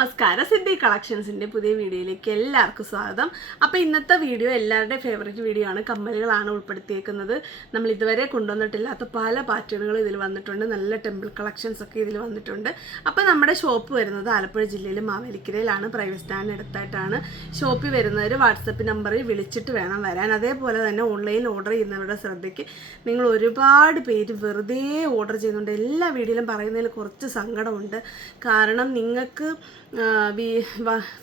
നമസ്കാരം. സിദ്ധി കളക്ഷൻസിന്റെ പുതിയ വീഡിയോയിലേക്ക് എല്ലാവർക്കും സ്വാഗതം. അപ്പോൾ ഇന്നത്തെ വീഡിയോ എല്ലാവരുടെയും ഫേവറേറ്റ് വീഡിയോ ആണ്. കമ്മലുകളാണ് ഉൾപ്പെടുത്തിയേക്കുന്നത്. നമ്മൾ ഇതുവരെ കൊണ്ടുവന്നിട്ടില്ലാത്ത പല പാറ്റേണുകളും ഇതിൽ വന്നിട്ടുണ്ട്. നല്ല ടെമ്പിൾ കളക്ഷൻസ് ഒക്കെ ഇതിൽ വന്നിട്ടുണ്ട്. അപ്പോൾ നമ്മുടെ ഷോപ്പ് വരുന്നത് ആലപ്പുഴ ജില്ലയിൽ മാവേലിക്കരയിലാണ്. Private stand അടുത്തായിട്ടാണ്. ഷോപ്പിൽ വരുന്നവർ വാട്സപ്പ് നമ്പറിൽ വിളിച്ചിട്ട് വേണം വരാൻ. അതേപോലെ തന്നെ ഓൺലൈനിൽ ഓർഡർ ചെയ്യുന്നവരുടെ ശ്രദ്ധയ്ക്ക് നിങ്ങൾ ഒരുപാട് പേര് വെറുതെ ഓർഡർ ചെയ്യുന്നുണ്ട് എല്ലാ വീഡിയോയിലും പറയുന്നതിൽ കുറച്ച് സങ്കടമുണ്ട്. കാരണം നിങ്ങൾക്ക്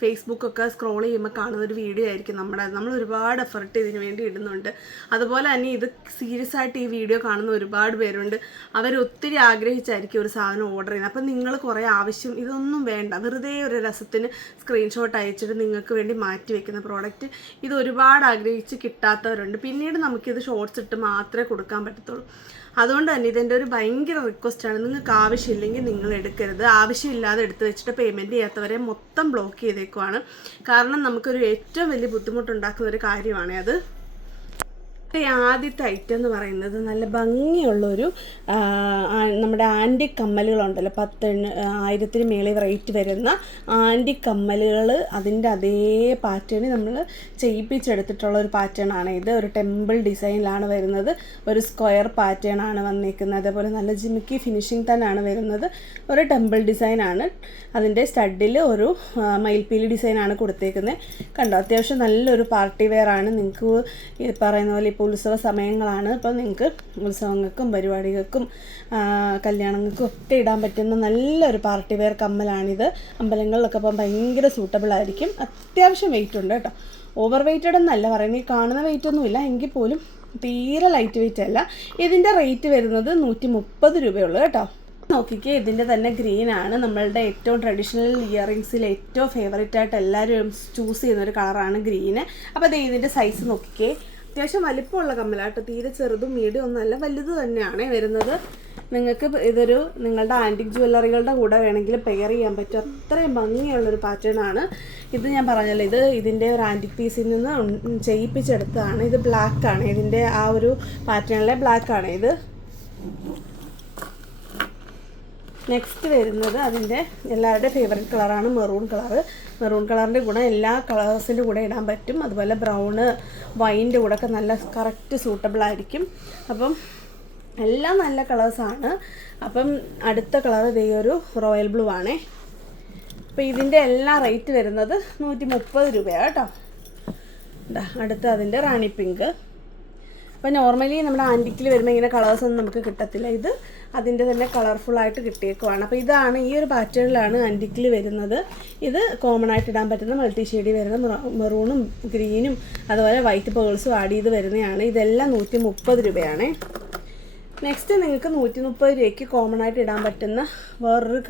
ഫേസ്ബുക്കൊക്കെ സ്ക്രോൾ ചെയ്യുമ്പോൾ കാണുന്ന ഒരു വീഡിയോ ആയിരിക്കും നമ്മുടെ. നമ്മൾ ഒരുപാട് എഫർട്ട് ഇതിനു വേണ്ടി ഇടുന്നുണ്ട്. അതുപോലെ തന്നെ ഇത് സീരിയസ് ആയിട്ട് ഈ വീഡിയോ കാണുന്ന ഒരുപാട് പേരുണ്ട്. അവർ ഒത്തിരി ആഗ്രഹിച്ചായിരിക്കും ഒരു സാധനം ഓർഡർ ചെയ്യുന്നത്. അപ്പം നിങ്ങൾ കുറേ ആവശ്യം ഇതൊന്നും വേണ്ട. വെറുതെ ഒരു രസത്തിന് സ്ക്രീൻഷോട്ട് അയച്ചിട്ട് നിങ്ങൾക്ക് വേണ്ടി മാറ്റി വെക്കുന്ന പ്രോഡക്റ്റ് ഇത് ഒരുപാട് ആഗ്രഹിച്ച് കിട്ടാത്തവരുണ്ട്. പിന്നീട് നമുക്കിത് ഷോർട്സ് ഇട്ട് മാത്രമേ കൊടുക്കാൻ പറ്റത്തുള്ളൂ. അതുകൊണ്ട് തന്നെ ഇതെന്റെ ഒരു ഭയങ്കര റിക്വസ്റ്റാണ് നിങ്ങൾക്ക് ആവശ്യമില്ലെങ്കിൽ നിങ്ങൾ എടുക്കരുത്. ആവശ്യമില്ലാതെ എടുത്ത് വെച്ചിട്ട് പേയ്മെന്റ് ചെയ്യാത്തവരെ മൊത്തം ബ്ലോക്ക് ചെയ്തേക്കുവാണ്. കാരണം നമുക്കൊരു ഏറ്റവും വലിയ ബുദ്ധിമുട്ടുണ്ടാക്കുന്ന ഒരു കാര്യമാണ് അത്. ഈ ആദ്യത്തെ ഐറ്റം എന്ന് പറയുന്നത് നല്ല ഭംഗിയുള്ളൊരു നമ്മുടെ ആന്റി കമ്മലുകളുണ്ടല്ലോ. പത്ത് എണ്ണ- ആയിരത്തിന് മേളിൽ റേറ്റ് വരുന്ന ആന്റി കമ്മലുകൾ അതിന്റെ അതേ പാറ്റേണിൽ നമ്മൾ ചെയ്യിപ്പിച്ചെടുത്തിട്ടുള്ള ഒരു പാറ്റേൺ ആണ് ഇത്. ഒരു ടെമ്പിൾ ഡിസൈനിലാണ് വരുന്നത്. ഒരു സ്ക്വയർ പാറ്റേൺ ആണ് വന്നിരിക്കുന്നത് അതേപോലെ നല്ല ജിമിക്കി ഫിനിഷിങ് തന്നെയാണ് വരുന്നത്. ഒരു ടെമ്പിൾ ഡിസൈനാണ് അതിന്റെ സ്റ്റഡിൽ ഒരു മയിൽപ്പീലി ഡിസൈനാണ് കൊടുത്തേക്കുന്നത് കണ്ടോ? അത്യാവശ്യം നല്ലൊരു പാർട്ടി വെയർ ആണ്. നിങ്ങൾക്ക് പറയുന്ന പോലെ ഇപ്പോൾ ഉത്സവ സമയങ്ങളാണ്. ഇപ്പോൾ നിങ്ങൾക്ക് ഉത്സവങ്ങൾക്കും പരിപാടികൾക്കും കല്യാണങ്ങൾക്കും ഒക്കെ ഇടാൻ പറ്റുന്ന നല്ലൊരു പാർട്ടി വെയർ കമ്മലാണിത്. അമ്പലങ്ങളിലൊക്കെ പോകാൻ ഭയങ്കര സൂട്ടബിൾ ആയിരിക്കും. അത്യാവശ്യം വെയിറ്റ് ഉണ്ട് കേട്ടോ. ഓവർ വെയ്റ്റഡ് എന്നല്ല പറയുന്നത് ഈ കാണുന്ന വെയിറ്റ് ഒന്നുമില്ല എങ്കിൽ പോലും തീരെ ലൈറ്റ് വെയിറ്റ് അല്ല. ഇതിന്റെ റേറ്റ് വരുന്നത് നൂറ്റി മുപ്പത് രൂപയുള്ളൂ കേട്ടോ. നോക്കിക്കേ ഇതിന്റെ തന്നെ ഗ്രീൻ ആണ്. നമ്മളുടെ ഏറ്റവും ട്രഡീഷണൽ ഇയറിങ്സിൽ ഏറ്റവും ഫേവറേറ്റ് ആയിട്ട് എല്ലാവരും ചൂസ് ചെയ്യുന്ന ഒരു കളറാണ് ഗ്രീന് അപ്പോൾ ദേ ഇതിന്റെ സൈസ് നോക്കിക്കേ. അത്യാവശ്യം വലിപ്പമുള്ള കമ്മലാട്ടോ. തീരെ ചെറുതും മീഡിയം ഒന്നുമല്ല വലുത് തന്നെയാണ് വരുന്നത്. നിങ്ങൾക്ക് ഇതൊരു നിങ്ങളുടെ ആന്റിക് ജ്വല്ലറികളുടെ കൂടെ വേണമെങ്കിൽ പെയർ ചെയ്യാൻ പറ്റും. അത്രയും ഭംഗിയുള്ളൊരു പാറ്റേൺ ആണ്. ഇത് ഞാൻ പറഞ്ഞല്ലോ ഇത് ഇതിന്റെ ഒരു ആന്റിക് പീസിൽ നിന്ന് ചെയ്യിപ്പിച്ചെടുത്തതാണ്. ഇത് ബ്ലാക്ക് ആണ്. ഇതിന്റെ ആ ഒരു പാറ്റേണിലെ ബ്ലാക്ക് ആണ് ഇത്. നെക്സ്റ്റ് വരുന്നത് അതിന്റെ എല്ലാവരുടെ ഫേവറേറ്റ് കളറാണ് മെറൂൺ കളറ് മെറൂൺ കളറിന്റെ ഗുണം എല്ലാ കളേഴ്സിന്റെ കൂടെ ഇടാൻ പറ്റും. അതുപോലെ ബ്രൗണ് വൈന്റെ കൂടെ ഒക്കെ നല്ല കറക്റ്റ് സൂട്ടബിൾ ആയിരിക്കും. അപ്പം എല്ലാം നല്ല കളേഴ്സാണ് അപ്പം അടുത്ത കളർ ഇതേ ഒരു റോയൽ ബ്ലൂ ആണേ. അപ്പോൾ ഇതിന്റെ എല്ലാ റേറ്റ് വരുന്നത് നൂറ്റി മുപ്പത് രൂപയാണ് കേട്ടോ. അടുത്ത അതിന്റെ റാണി പിങ്ക് അപ്പോൾ നോർമലി നമ്മുടെ ആന്റിക്കിൽ വരുമ്പോൾ ഇങ്ങനെ കളേഴ്സ് ഒന്നും നമുക്ക് കിട്ടത്തില്ല. ഇത് അതിന്റെ തന്നെ കളർഫുൾ ആയിട്ട് കിട്ടിയേക്കുവാണ്. അപ്പോൾ ഇതാണ് ഈ ഒരു പാറ്റേണിലാണ് ആന്റിക്കിൽ വരുന്നത്. ഇത് കോമൺ ആയിട്ട് ഇടാൻ പറ്റുന്ന മൾട്ടി ഷെയ്ഡിൽ വരുന്ന മെറൂണും ഗ്രീനും അതുപോലെ വൈറ്റ് പേൾസും ആഡ് ചെയ്ത് വരുന്നതാണ്. ഇതെല്ലാം നൂറ്റി മുപ്പത് രൂപയാണ്. നെക്സ്റ്റ് നിങ്ങൾക്ക് നൂറ്റി മുപ്പത് രൂപയ്ക്ക് കോമൺ ആയിട്ട് ഇടാൻ പറ്റുന്ന വേറൊരു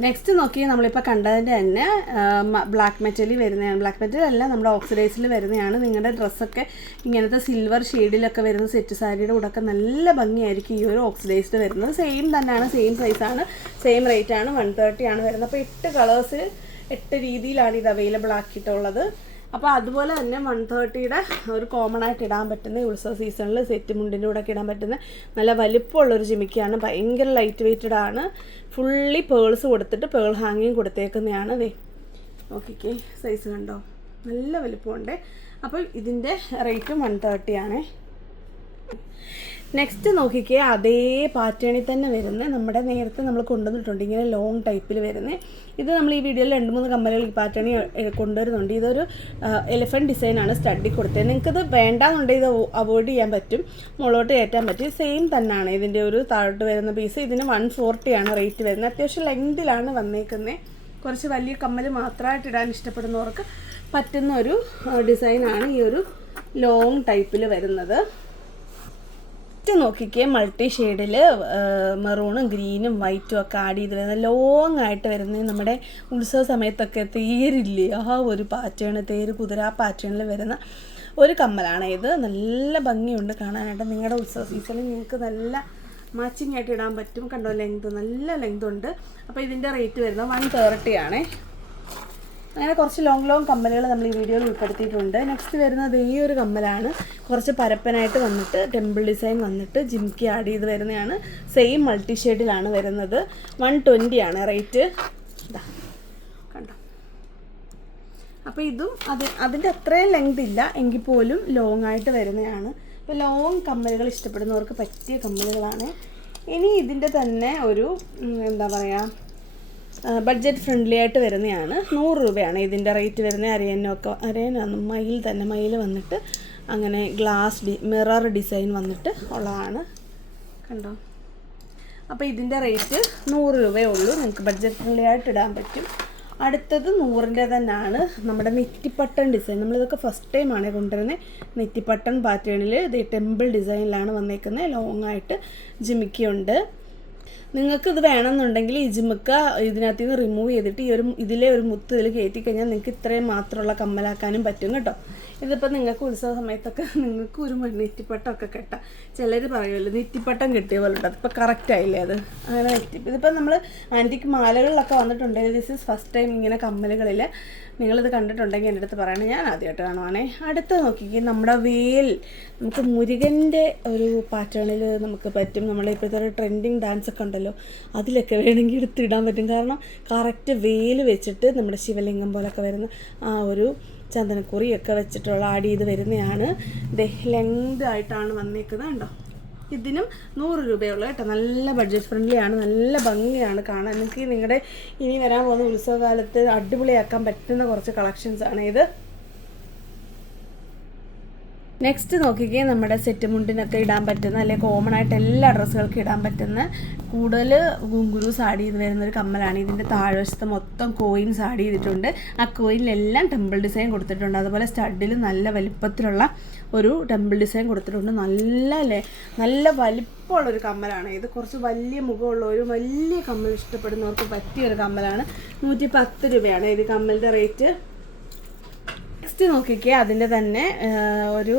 നെക്സ്റ്റ് നോക്കി നമ്മളിപ്പോൾ കണ്ടതിന്റെ തന്നെ ബ്ലാക്ക് മെറ്റലിൽ വരുന്നതാണ്. ബ്ലാക്ക് മെറ്റൽ അല്ല നമ്മുടെ ഓക്സിഡൈസിൽ വരുന്നതാണ്. നിങ്ങളുടെ ഡ്രസ്സൊക്കെ ഇങ്ങനത്തെ സിൽവർ ഷെയ്ഡിലൊക്കെ വരുന്ന സെറ്റ് സാരിയുടെ കൂടെ ഒക്കെ നല്ല ഭംഗിയായിരിക്കും ഈ ഒരു ഓക്സിഡൈസ്ഡ് വരുന്നത്. സെയിം തന്നെയാണ് സെയിം സൈസാണ് സെയിം റേറ്റ് ആണ് വൺ തേർട്ടി ആണ് വരുന്നത്. അപ്പോൾ എട്ട് കളേഴ്സ് എട്ട് രീതിയിലാണ് ഇത് അവൈലബിൾ ആക്കിയിട്ടുള്ളത്. അപ്പോൾ അതുപോലെ തന്നെ വൺ തേർട്ടിയുടെ ഒരു കോമൺ ആയിട്ട് ഇടാൻ പറ്റുന്ന ഉത്സവ സീസണിൽ സെറ്റ് മുണ്ടിന്റെ കൂടെ ഇടാൻ പറ്റുന്ന നല്ല വലിപ്പമുള്ളൊരു ജിമിക്കാണ്. ഭയങ്കര ലൈറ്റ് വെയ്റ്റഡ് ആണ്. ഫുള്ളി പേൾസ് കൊടുത്തിട്ട് പേൾ ഹാങ്ങിങ് കൊടുത്തേക്കുന്നതാണ് അതെ ഓക്കെ സൈസ് കണ്ടോ? നല്ല വലിപ്പമുണ്ട്. അപ്പോൾ ഇതിന്റെ റേറ്റ് വൺ തേർട്ടി ആണേ. നെക്സ്റ്റ് നോക്കിക്കുക അതേ പാറ്റേണിൽ തന്നെ വരുന്നത് നമ്മുടെ നേരത്തെ നമ്മൾ കൊണ്ടുവന്നിട്ടുണ്ട്. ഇങ്ങനെ ലോങ് ടൈപ്പിൽ വരുന്നത് ഇത് നമ്മൾ ഈ വീഡിയോയിൽ രണ്ട് മൂന്ന് കമ്മലുകൾ ഈ പാറ്റേണി കൊണ്ടുവരുന്നുണ്ട്. ഇതൊരു എലിഫന്റ് ഡിസൈനാണ് സ്റ്റഡി കൊടുത്തത്. നിങ്ങൾക്കിത് വേണ്ടാന്നുണ്ടെങ്കിൽ ഇത് അവോയ്ഡ് ചെയ്യാൻ പറ്റും. മുകളോട്ട് കയറ്റാൻ പറ്റും. സെയിം തന്നെയാണ് ഇതിന്റെ ഒരു താഴോട്ട് വരുന്ന പീസ് ഇതിന് വൺ ഫോർട്ടിയാണ് റേറ്റ് വരുന്നത്. അത്യാവശ്യം ലെങ്തിലാണ് വന്നേക്കുന്നത് കുറച്ച് വലിയ കമ്മൽ മാത്രമായിട്ട് ഇടാൻ ഇഷ്ടപ്പെടുന്നവർക്ക് പറ്റുന്ന ഒരു ഡിസൈനാണ് ഈ ഒരു ലോങ് ടൈപ്പിൽ വരുന്നത്. ഫസ്റ്റ് നോക്കിക്കേ മൾട്ടി ഷെയ്ഡിൽ മെറൂണും ഗ്രീനും വൈറ്റും ഒക്കെ ആഡ് ചെയ്ത് വരുന്ന ലോങ് ആയിട്ട് വരുന്ന നമ്മുടെ ഉത്സവ സമയത്തൊക്കെ തേരില്ലേ? ആ ഒരു പാറ്റേൺ തേര് കുതിര പാറ്റേണിൽ വരുന്ന ഒരു കമ്മലാണ്. ഇത് നല്ല ഭംഗിയുണ്ട് കാണാനായിട്ട്. നിങ്ങളുടെ ഉത്സവ സീസണിൽ നിങ്ങൾക്ക് നല്ല മാച്ചിങ് ആയിട്ട് ഇടാൻ പറ്റും. കണ്ടോ ലെങ്ത് നല്ല ലെങ്ത് ഉണ്ട്. അപ്പോൾ ഇതിന്റെ റേറ്റ് വരുന്നത് വൺ തേർട്ടി ആണേ. അങ്ങനെ കുറച്ച് ലോങ് ലോങ് കമ്മലുകൾ നമ്മൾ ഈ വീഡിയോയിൽ ഉൾപ്പെടുത്തിയിട്ടുണ്ട്. നെക്സ്റ്റ് വരുന്നത് ഈ ഒരു കമ്മലാണ്. കുറച്ച് പരപ്പനായിട്ട് വന്നിട്ട് ടെമ്പിൾ ഡിസൈൻ വന്നിട്ട് ജിംക്കി ആഡ് ചെയ്ത് വരുന്നതാണ്. സെയിം മൾട്ടി ഷെയ്ഡിലാണ് വരുന്നത്. വൺ ട്വന്റി ആണ് റേറ്റ് ഇതാ. അപ്പോൾ ഇതും അത് അതിന്റെ അത്രയും ലെങ്ത് ഇല്ല. എങ്കിൽ പോലും ലോങ് ആയിട്ട് വരുന്നതാണ്. അപ്പോൾ ലോങ് കമ്മലുകൾ ഇഷ്ടപ്പെടുന്നവർക്ക് പറ്റിയ കമ്മലുകളാണ്. ഇനി ഇതിന്റെ തന്നെ ഒരു എന്താ പറയുക ബഡ്ജറ്റ് ഫ്രണ്ട്ലി ആയിട്ട് വരുന്നതാണ് നൂറ് രൂപയാണ് ഇതിന്റെ റേറ്റ് വരുന്നത്. അരയനൊക്കെ അരയനാണ് മയിൽ തന്നെ മയിൽ വന്നിട്ട് അങ്ങനെ ഗ്ലാസ് ഡി മിറർ ഡിസൈൻ വന്നിട്ട് ഉള്ളതാണ്. കണ്ടോ? അപ്പോൾ ഇതിന്റെ റേറ്റ് നൂറ് രൂപയേ ഉള്ളൂ. നിങ്ങൾക്ക് ബഡ്ജറ്റ് ഫ്രണ്ട്ലി ആയിട്ട് ഇടാൻ പറ്റും. അടുത്തത് നൂറിന്റെ തന്നെയാണ്. നമ്മുടെ നെറ്റിപ്പട്ടൺ ഡിസൈൻ നമ്മളിതൊക്കെ ഫസ്റ്റ് ടൈമാണ് കൊണ്ടുവരുന്നത് നെറ്റിപ്പട്ടൺ പാറ്റേണിൽ ഇത് ടെമ്പിൾ ഡിസൈനിലാണ് വന്നേക്കുന്നത് ലോങ് ആയിട്ട് ജിമിക്കുണ്ട് നിങ്ങൾക്ക് ഇത് വേണമെന്നുണ്ടെങ്കിൽ ഈ ജിമുക്ക ഇതിനകത്ത് നിന്ന് റിമൂവ് ചെയ്തിട്ട് ഈ ഒരു ഇതിലെ ഒരു മുത്ത് ഇതിൽ കയറ്റി കഴിഞ്ഞാൽ നിങ്ങൾക്ക് ഇത്രയും മാത്രമുള്ള കമ്മലാക്കാനും പറ്റും കേട്ടോ. ഇതിപ്പോൾ നിങ്ങൾക്ക് ഉത്സവ സമയത്തൊക്കെ നിങ്ങൾക്ക് ഒരു മ- നെറ്റിപ്പട്ടമൊക്കെ കെട്ടാം. ചിലർ പറയുമല്ലോ നെറ്റിപ്പട്ടം കിട്ടിയ പോലെ ഉണ്ട് അതിപ്പോൾ കറക്റ്റ് ആയില്ലേ അത്? അങ്ങനെ നെറ്റി ഇതിപ്പോൾ നമ്മൾ ആന്റിക്ക് മാലകളിലൊക്കെ വന്നിട്ടുണ്ടെങ്കിൽ ദിസ് ഇസ് ഫസ്റ്റ് ടൈം ഇങ്ങനെ കമ്മലുകളിൽ നിങ്ങളിത് കണ്ടിട്ടുണ്ടെങ്കിൽ എന്റെ അടുത്ത് പറയണം. ഞാൻ ആദ്യമായിട്ട് കാണുവാണേ. അടുത്ത് നോക്കിക്കേ നമ്മുടെ വേൽ നമുക്ക് മുരുകന്റെ ഒരു പാറ്റേണിൽ നമുക്ക് പറ്റും. നമ്മളെ ഇപ്പോഴത്തെ ഒരു ട്രെൻഡിങ് ഡാൻസ് ഒക്കെ ഉണ്ടല്ലോ അതിലൊക്കെ വേണമെങ്കിൽ എടുത്തിടാൻ പറ്റും. കാരണം കറക്റ്റ് വേൽ വെച്ചിട്ട് നമ്മുടെ ശിവലിംഗം പോലൊക്കെ വരുന്ന ആ ഒരു ചന്ദനക്കുറിയൊക്കെ വെച്ചിട്ടുള്ള ആഡ് ചെയ്ത് വരുന്നതാണ് ലെങ്ത് ആയിട്ടാണ് വന്നേക്കുന്നത് കണ്ടോ? ഇതിനും നൂറ് രൂപയുള്ളൂ കേട്ടോ. നല്ല ബഡ്ജറ്റ് ഫ്രണ്ട്ലി ആണ്. നല്ല ഭംഗിയാണ് കാണാൻ. എനിക്ക് നിങ്ങളുടെ ഇനി വരാൻ പോകുന്ന ഉത്സവകാലത്ത് അടിപൊളിയാക്കാൻ പറ്റുന്ന കുറച്ച് കളക്ഷൻസ് ആണ് ഇത്. നെക്സ്റ്റ് നോക്കിക്കേ നമ്മുടെ സെറ്റ് മുണ്ടിനൊക്കെ ഇടാൻ പറ്റുന്ന അല്ലെങ്കിൽ കോമൺ ആയിട്ട് എല്ലാ ഡ്രസ്സുകൾക്കും ഇടാൻ പറ്റുന്ന കൂടുതൽ ഗുങ്കുരു ആഡ് ചെയ്ത് വരുന്ന ഒരു കമ്മലാണ്. ഇതിന്റെ താഴ്വശത്ത് മൊത്തം കോയിൻസ് ആഡ് ചെയ്തിട്ടുണ്ട്. ആ കോയിനിലെല്ലാം ടെമ്പിൾ ഡിസൈൻ കൊടുത്തിട്ടുണ്ട്. അതുപോലെ സ്റ്റഡിൽ നല്ല വലിപ്പത്തിലുള്ള ഒരു ടെമ്പിൾ ഡിസൈൻ കൊടുത്തിട്ടുണ്ട്. നല്ല നല്ല വലിപ്പമുള്ള ഒരു കമ്മലാണ്. ഇത് കുറച്ച് വലിയ മുഖമുള്ള ഒരു വലിയ കമ്മൽ ഇഷ്ടപ്പെടുന്നവർക്ക് പറ്റിയ ഒരു കമ്മലാണ്. നൂറ്റി പത്ത് രൂപയാണ് ഇത് കമ്മലിന്റെ റേറ്റ് നെക്സ്റ്റ് നോക്കിക്കേ അതിന്റെ തന്നെ ഒരു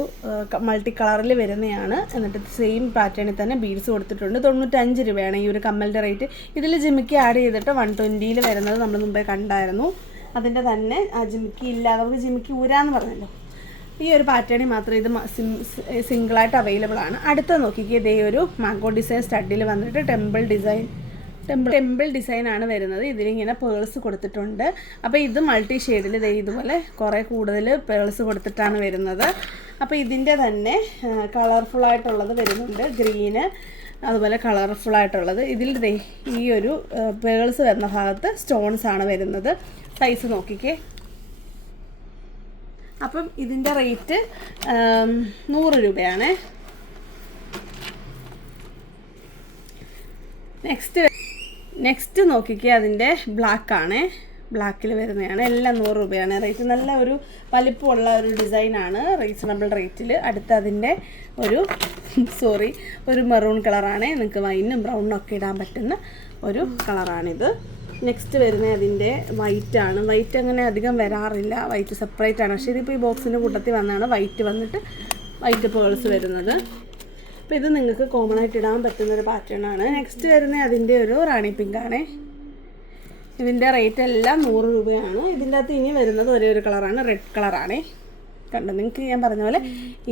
മൾട്ടി കളറിൽ വരുന്നതാണ് എന്നിട്ട് സെയിം പാറ്റേണിൽ തന്നെ ബീഡ്സ് കൊടുത്തിട്ടുണ്ട്. തൊണ്ണൂറ്റഞ്ച് രൂപയാണ് ഈ ഒരു കമ്മലിന്റെ റേറ്റ് ഇതിൽ ജിമിക്കി ആഡ് ചെയ്തിട്ട് വൺ ട്വന്റിയിൽ വരുന്നത് നമ്മൾ മുമ്പേ കണ്ടായിരുന്നു. അതിന്റെ തന്നെ ആ ജിമിക്കി ഇല്ലാതെ നമുക്ക് ജിമിക്കി ഊരാന്ന് പറഞ്ഞല്ലോ. ഈ ഒരു പാറ്റേണിൽ മാത്രം ഇത് സിംഗിളായിട്ട് അവൈലബിൾ ആണ്. അടുത്ത നോക്കിക്കേ ഇതേ ഒരു മാംഗോ ഡിസൈൻ സ്റ്റഡിൽ വന്നിട്ട് temple design temple temple design ആണ് വരുന്നത്. ഇതിലിങ്ങനെ പേൾസ് കൊടുത്തിട്ടുണ്ട്. അപ്പോൾ ഇത് മൾട്ടി ഷെയ്ഡിൽ ഇതുപോലെ കുറേ കൂടുതൽ പേൾസ് കൊടുത്തിട്ടാണ് വരുന്നത്. അപ്പോൾ ഇതിന്റെ തന്നെ കളർഫുൾ ആയിട്ടുള്ളത് വരുന്നുണ്ട്. ഗ്രീന് അതുപോലെ കളർഫുൾ ആയിട്ടുള്ളത്. ഇതിൽ ഈ ഒരു പേൾസ് വരുന്ന ഭാഗത്ത് സ്റ്റോൺസ് ആണ് വരുന്നത്. സൈസ് നോക്കിക്കേ. അപ്പം ഇതിന്റെ റേറ്റ് നൂറ് രൂപയാണ്. നെക്സ്റ്റ് നെക്സ്റ്റ് നോക്കിക്കുക അതിന്റെ ബ്ലാക്ക് ആണ്. ബ്ലാക്കിൽ വരുന്നതാണ്. എല്ലാം നൂറ് രൂപയാണ്. റേറ്റ് നല്ല ഒരു വലിപ്പമുള്ള ഒരു ഡിസൈനാണ് റീസണബിൾ റേറ്റിൽ അടുത്ത അതിന്റെ ഒരു സോറി ഒരു മെറൂൺ കളറാണ് നിങ്ങൾക്ക് വൈനും ബ്രൗണും ഒക്കെ ഇടാൻ പറ്റുന്ന ഒരു കളറാണിത് നെക്സ്റ്റ് വരുന്നത് അതിന്റെ വൈറ്റ് ആണ്. വൈറ്റ് അങ്ങനെ അധികം വരാറില്ല. വൈറ്റ് സെപ്പറേറ്റ് ആണ്. പക്ഷേ ഇതിപ്പോൾ ഈ ബോക്സിന്റെ കൂട്ടത്തിൽ വന്നാണ് വൈറ്റ് വന്നിട്ട് വൈറ്റ് പേൾസ് വരുന്നത്. അപ്പോൾ ഇത് നിങ്ങൾക്ക് കോമൺ ആയിട്ട് ഇടാൻ പറ്റുന്നൊരു പാറ്റേൺ ആണ്. നെക്സ്റ്റ് വരുന്നത് അതിന്റെ ഒരു റാണി പിങ്ക് ആണ്. ഇതിന്റെ റേറ്റ് എല്ലാം നൂറ് രൂപയാണ്. ഇതിന്റെ അകത്ത് ഇനി വരുന്നത് ഒരേ ഒരു കളറാണ് റെഡ് കളറാണ് കണ്ടു? നിങ്ങൾക്ക് ഞാൻ പറഞ്ഞ പോലെ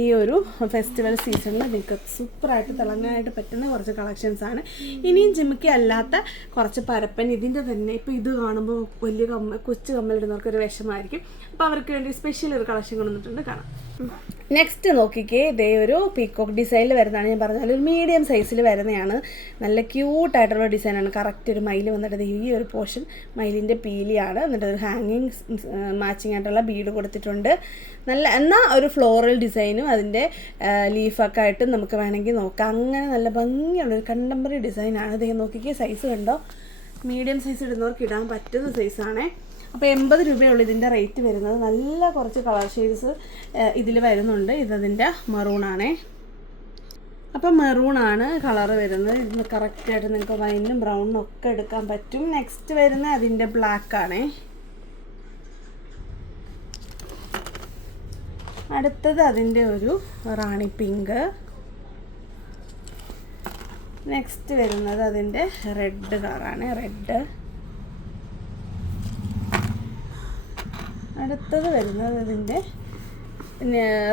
ഈ ഒരു ഫെസ്റ്റിവൽ സീസണിൽ നിങ്ങൾക്ക് സൂപ്പറായിട്ട് തിളങ്ങാനായിട്ട് പറ്റുന്ന കുറച്ച് കളക്ഷൻസ് ആണ്. ഇനിയും ജിമിക്ക് അല്ലാത്ത കുറച്ച് പരപ്പൻ ഇതിന്റെ തന്നെ ഇപ്പോൾ ഇത് കാണുമ്പോൾ വലിയ കമ്മ കൊച്ചു കമ്മലിടുന്നവർക്ക് ഒരു വിഷമായിരിക്കും അപ്പോൾ അവർക്ക് വേണ്ടി സ്പെഷ്യൽ ഒരു കളക്ഷൻ കൊണ്ടുവന്നിട്ടുണ്ട്. കാണാം. നെക്സ്റ്റ് നോക്കിക്കേ ഇതേ ഒരു പീക്കോക്ക് ഡിസൈനിൽ വരുന്നതാണ്. ഞാൻ പറഞ്ഞാൽ ഒരു മീഡിയം സൈസിൽ വരുന്നതാണ്. നല്ല ക്യൂട്ടായിട്ടുള്ള ഡിസൈനാണ് കറക്റ്റ് ഒരു മയിൽ വന്നിട്ട് ഈ ഒരു പോർഷൻ മയിലിന്റെ പീലിയാണ്. എന്നിട്ട് ഒരു ഹാങ്ങിങ് മാച്ചിങ് ആയിട്ടുള്ള ബീഡ് കൊടുത്തിട്ടുണ്ട്. നല്ല എന്നാൽ ഒരു ഫ്ലോറൽ ഡിസൈനും അതിന്റെ ലീഫൊക്കെ ആയിട്ട് നമുക്ക് വേണമെങ്കിൽ നോക്കാം. അങ്ങനെ നല്ല ഭംഗിയുള്ള ഒരു കണ്ടംപററി ഡിസൈനാണ് ഇതേ നോക്കിക്കേ സൈസ് കണ്ടോ? മീഡിയം സൈസ് ഇടുന്നവർക്ക് ഇടാൻ പറ്റുന്ന സൈസാണേ അപ്പോൾ എൺപത് രൂപയുള്ള ഇതിന്റെ റേറ്റ് വരുന്നത്. നല്ല കുറച്ച് കളർ ഷെയ്ഡ്സ് ഇതിൽ വരുന്നുണ്ട്. ഇതതിന്റെ മറൂണാണേ അപ്പം മെറൂണാണ് കളർ വരുന്നത്. ഇത് കറക്റ്റായിട്ട് നിങ്ങൾക്ക് വൈനും ബ്രൗണും ഒക്കെ എടുക്കാൻ പറ്റും. നെക്സ്റ്റ് വരുന്ന അതിന്റെ ബ്ലാക്ക് ആണേ. അടുത്തത് അതിന്റെ ഒരു റാണി പിങ്ക് നെക്സ്റ്റ് വരുന്നത് അതിന്റെ റെഡ് കളറാണ് റെഡ് അടുത്തത് വരുന്നത് ഇതിന്റെ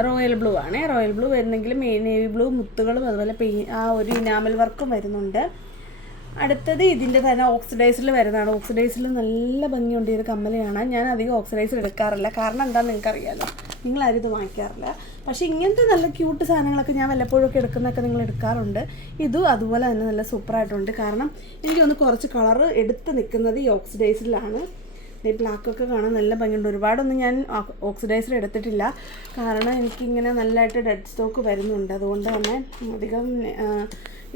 റോയൽ ബ്ലൂ ആണ്. റോയൽ ബ്ലൂ വരുന്നെങ്കിലും നേവി ബ്ലൂ മുത്തുകളും അതുപോലെ പെയി ആ ഒരു ഇനാമൽ വർക്കും വരുന്നുണ്ട്. അടുത്തത് ഇതിന്റെ തന്നെ ഓക്സിഡൈസിൽ വരുന്നതാണ്. ഓക്സിഡൈസിൽ നല്ല ഭംഗിയുണ്ട്. ഈ ഒരു കമ്മൽ കാണാൻ ഞാൻ അധികം ഓക്സിഡൈസ് എടുക്കാറില്ല. കാരണം എന്താണെന്ന് നിങ്ങൾക്കറിയാലോ. നിങ്ങളാരും ഇത് വാങ്ങിക്കാറില്ല. പക്ഷേ ഇങ്ങനത്തെ നല്ല ക്യൂട്ട് സാധനങ്ങളൊക്കെ ഞാൻ വല്ലപ്പോഴും ഒക്കെ എടുക്കുന്നതൊക്കെ നിങ്ങൾ എടുക്കാറുണ്ട്. ഇതും അതുപോലെ തന്നെ നല്ല സൂപ്പറായിട്ടുണ്ട് കാരണം എനിക്കൊന്ന് കുറച്ച് കളറ് എടുത്ത് നിൽക്കുന്നത് ഈ ഓക്സിഡൈസിലാണ് ഈ ബ്ലാക്കൊക്കെ കാണാൻ നല്ല ഭംഗിയുണ്ട്. ഒരുപാടൊന്നും ഞാൻ ഓക്സിഡൈസർ എടുത്തിട്ടില്ല. കാരണം എനിക്കിങ്ങനെ നല്ലതായിട്ട് ഡെഡ് സ്റ്റോക്ക് വരുന്നുണ്ട്. അതുകൊണ്ട് തന്നെ അധികം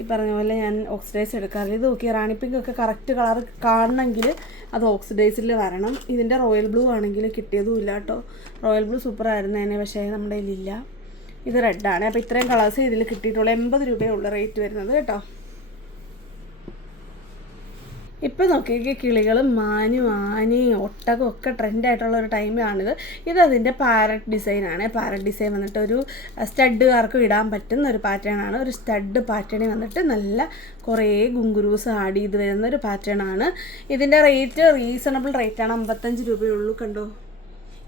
ഈ പറഞ്ഞ പോലെ ഞാൻ ഓക്സിഡൈസ് എടുക്കാറില്ല. ഇത് നോക്കി റാണി പിങ്ക് ഒക്കെ കറക്റ്റ് കളർ കാണണമെങ്കിൽ അത് ഓക്സിഡൈസിൽ വരണം. ഇതിന്റെ റോയൽ ബ്ലൂ ആണെങ്കിൽ കിട്ടിയതും ഇല്ല കേട്ടോ. റോയൽ ബ്ലൂ സൂപ്പർ അതിനെ പക്ഷേ നമ്മുടെ കയ്യിലില്ല ഇത് റെഡാണ് അപ്പോൾ ഇത്രയും കളേഴ്സ് ഇതിൽ കിട്ടിയിട്ടുള്ളൂ. എൺപത് രൂപയുള്ള റേറ്റ് വരുന്നത് കേട്ടോ. ഇപ്പം നോക്കിയൊക്കെ കിളികളും മാനും ആനയും ഒട്ടകം ഒക്കെ ട്രെൻഡായിട്ടുള്ള ഒരു ടൈമാണിത് ഇത് അതിന്റെ പാരറ്റ് ഡിസൈനാണ് പാരറ്റ് ഡിസൈൻ വന്നിട്ട് ഒരു സ്റ്റഡുകാർക്കും ഇടാൻ പറ്റുന്ന ഒരു പാറ്റേൺ ആണ്. ഒരു സ്റ്റഡ് പാറ്റേണിൽ വന്നിട്ട് നല്ല കുറേ ഗുങ്കുരൂസ് ആഡ് ചെയ്ത് വരുന്ന ഒരു പാറ്റേൺ ആണ്. ഇതിന്റെ റേറ്റ് റീസണബിൾ റേറ്റാണ് അമ്പത്തഞ്ച് രൂപയുള്ളൂ കണ്ടോ?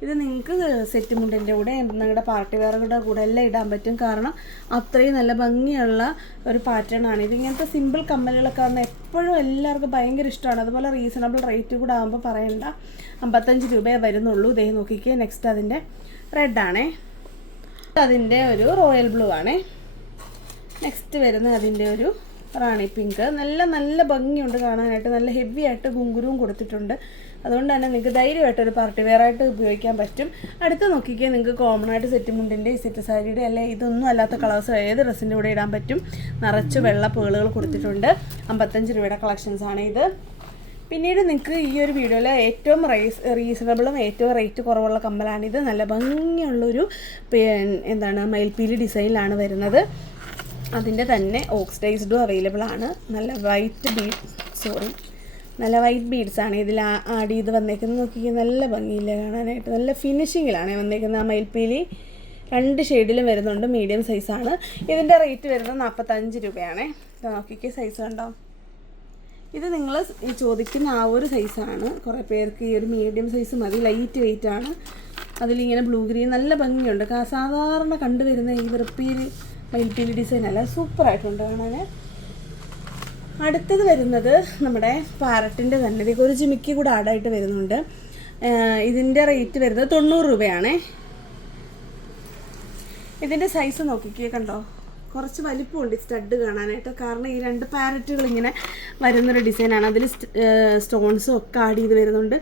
ഇത് നിങ്ങൾക്ക് സെറ്റ് മുണ്ടിന്റെ കൂടെ നിങ്ങളുടെ പാർട്ടി വെയറുകളുടെ കൂടെ എല്ലാം ഇടാൻ പറ്റും. കാരണം അത്രയും നല്ല ഭംഗിയുള്ള ഒരു പാറ്റേൺ ആണ്. ഇത് ഇങ്ങനത്തെ സിമ്പിൾ കമ്മലുകളൊക്കെ ആണ് എപ്പോഴും എല്ലാവർക്കും ഭയങ്കര ഇഷ്ടമാണ്. അതുപോലെ റീസണബിൾ റേറ്റ് കൂടെ ആകുമ്പോൾ പറയണ്ട. അമ്പത്തഞ്ച് രൂപയെ വരുന്നുള്ളൂ. ഇതേ നോക്കിക്കേ നെക്സ്റ്റ് അതിന്റെ റെഡാണേ അതിന്റെ ഒരു റോയൽ ബ്ലൂ ആണേ. നെക്സ്റ്റ് വരുന്ന അതിന്റെ ഒരു റാണി പിങ്ക് നല്ല നല്ല ഭംഗിയുണ്ട് കാണാനായിട്ട്. നല്ല ഹെവി ആയിട്ട് കുങ്കുരവും കൊടുത്തിട്ടുണ്ട്. അതുകൊണ്ട് തന്നെ നിങ്ങൾക്ക് ധൈര്യമായിട്ട് ഒരു പാർട്ടി വെയർ ആയിട്ട് ഉപയോഗിക്കാൻ പറ്റും. അടുത്ത് നോക്കിക്കേ നിങ്ങൾക്ക് കോമൺ ആയിട്ട് സെറ്റ് മുണ്ടിന്റെ സെറ്റ് സാരിയുടെ അല്ലെ ഇതൊന്നും അല്ലാത്ത കളേഴ്സ് ഏത് ഡ്രസ്സിന്റെ കൂടെ ഇടാൻ പറ്റും. നിറച്ച് വെള്ള പേളുകൾ കൊടുത്തിട്ടുണ്ട്. അമ്പത്തഞ്ച് രൂപയുടെ കളക്ഷൻസ് ആണ് ഇത്. പിന്നീട് നിങ്ങൾക്ക് ഈ ഒരു വീഡിയോയിൽ ഏറ്റവും റൈസ് റീസണബിളും ഏറ്റവും റേറ്റ് കുറവുള്ള കമ്മലാണിത് നല്ല ഭംഗിയുള്ളൊരു എന്താണ് മയിൽപ്പീലി ഡിസൈനിലാണ് വരുന്നത്. അതിന്റെ തന്നെ ഓക്സിഡൈസ്ഡും അവൈലബിൾ ആണ്. നല്ല വൈറ്റ് ബീ സോറി നല്ല വൈറ്റ് ആണ് ഇതിൽ ആഡ് ചെയ്ത് വന്നേക്കുന്നത്. നോക്കി നല്ല ഭംഗിയില്ല കാണാനായിട്ട്. നല്ല ഫിനിഷിങ്ങിലാണ് വന്നേക്കുന്നത് ആ മയിൽപ്പീലി. രണ്ട് ഷെയ്ഡിലും വരുന്നുണ്ട് മീഡിയം സൈസാണ് ഇതിന്റെ റേറ്റ് വരുന്നത് നാൽപ്പത്തഞ്ച് രൂപയാണേ. നോക്കിക്ക് സൈസ് കണ്ടോ? ഇത് നിങ്ങൾ ചോദിക്കുന്ന ആ ഒരു സൈസാണ് കുറേ പേർക്ക് ഈ ഒരു മീഡിയം സൈസ് മതി. ലൈറ്റ് വെയിറ്റ് ആണ്. അതിലിങ്ങനെ ബ്ലൂ ഗ്രീൻ നല്ല ഭംഗിയുണ്ട്. സാധാരണ കണ്ടുവരുന്ന ഈ വെറുപ്പീൽ മയിൽപ്പീലി ഡിസൈൻ അല്ല. സൂപ്പറായിട്ടുണ്ട് കാണാൻ അടുത്തത് വരുന്നത് നമ്മുടെ പാരറ്റിന്റെ തന്നെ. ഇതിൽ ഒരു ജിമിക്ക് കൂടെ ആഡായിട്ട് വരുന്നുണ്ട്. ഇതിന്റെ റേറ്റ് വരുന്നത് തൊണ്ണൂറ് രൂപയാണേ. ഇതിന്റെ സൈസ് നോക്കിക്കേ കണ്ടോ? കുറച്ച് വലിപ്പമുണ്ട് സ്റ്റഡ് കാണാനായിട്ട്. കാരണം ഈ രണ്ട് പാരറ്റുകൾ ഇങ്ങനെ വരുന്നൊരു ഡിസൈനാണ് അതിൽ സ്റ്റോൺസും ഒക്കെ ആഡ് ചെയ്ത് വരുന്നുണ്ട്.